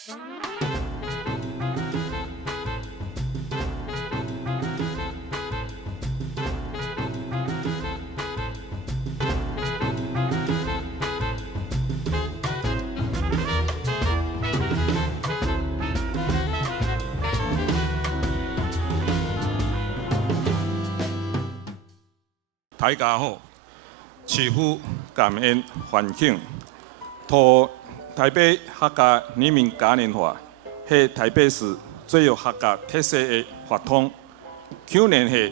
大家好，市府感恩欢庆，托台北客家人民嘉年华是台北市最有客家特色的活动。去年是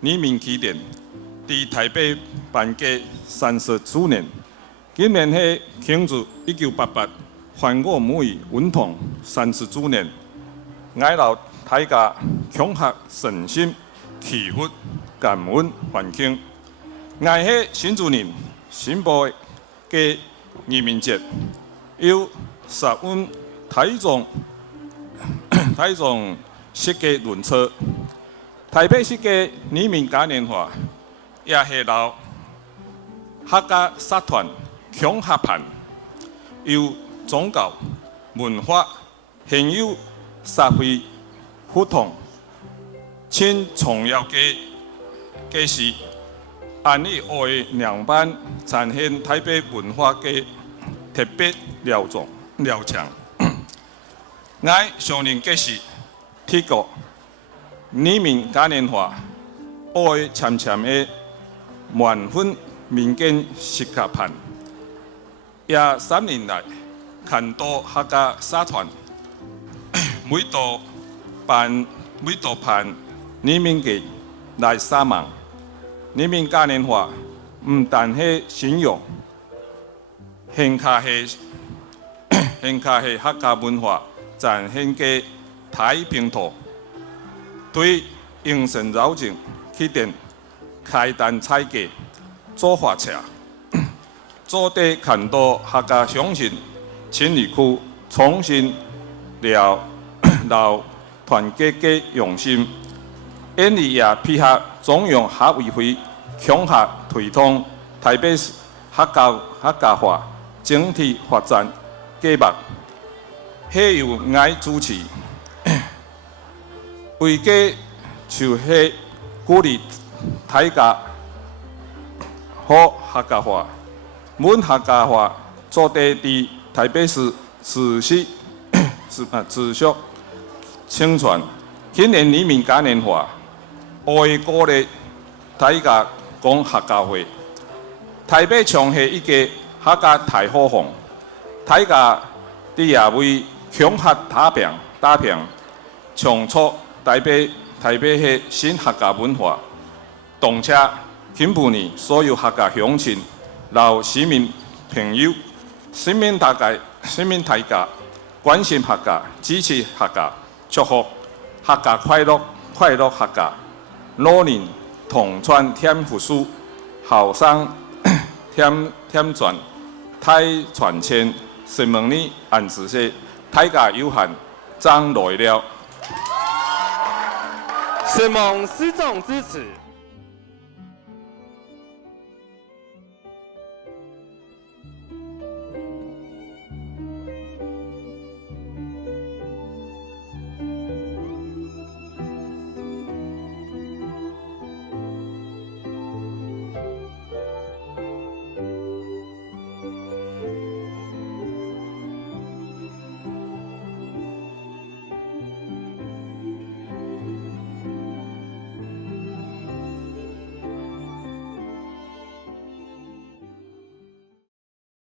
人民起点伫台北办假30周年，今年是庆祝1988反我母语运动30周年。我老大家强合诚心，祈福感恩欢庆。我是新主任新报嘅人民节，由10运台中设计轮车，台北市嘅人民嘉年华也是由客家社团强合办，由宗教、文化、现有社会互动，请重要嘅是。按你学的两班展现台北文化嘅特别了强。我上任嘅是提过人民嘉年华，爱渐渐的满分民间适合办，也3年来看到客家社团每度办人民节来3万。人民嘉年华唔但是信仰，更加是客家文化展现嘅大平台。对迎神绕境起点开单采价做花车，做地看到客家乡亲新义区重新了团结嘅用心，因而也配合中央客委会。强化推动台北市客家化整体发展计划，係由我主持，為嘅就是鼓勵大家學客家話，滿客家話做地喺台北市持續宣傳。今年人民嘉年華，為鼓勵大家。講客家話，台北場係一個客家大好行，大家啲也為強合打拼，創造台北係新客家文化。動車進步呢，所有客家鄉親、老市民朋友，市民大家關心客家，支持客家，祝福客家快樂客家，老年。同傳添福書，後生添傳太傳千，希望你按時些，大家有限，將來了。希望市長支持。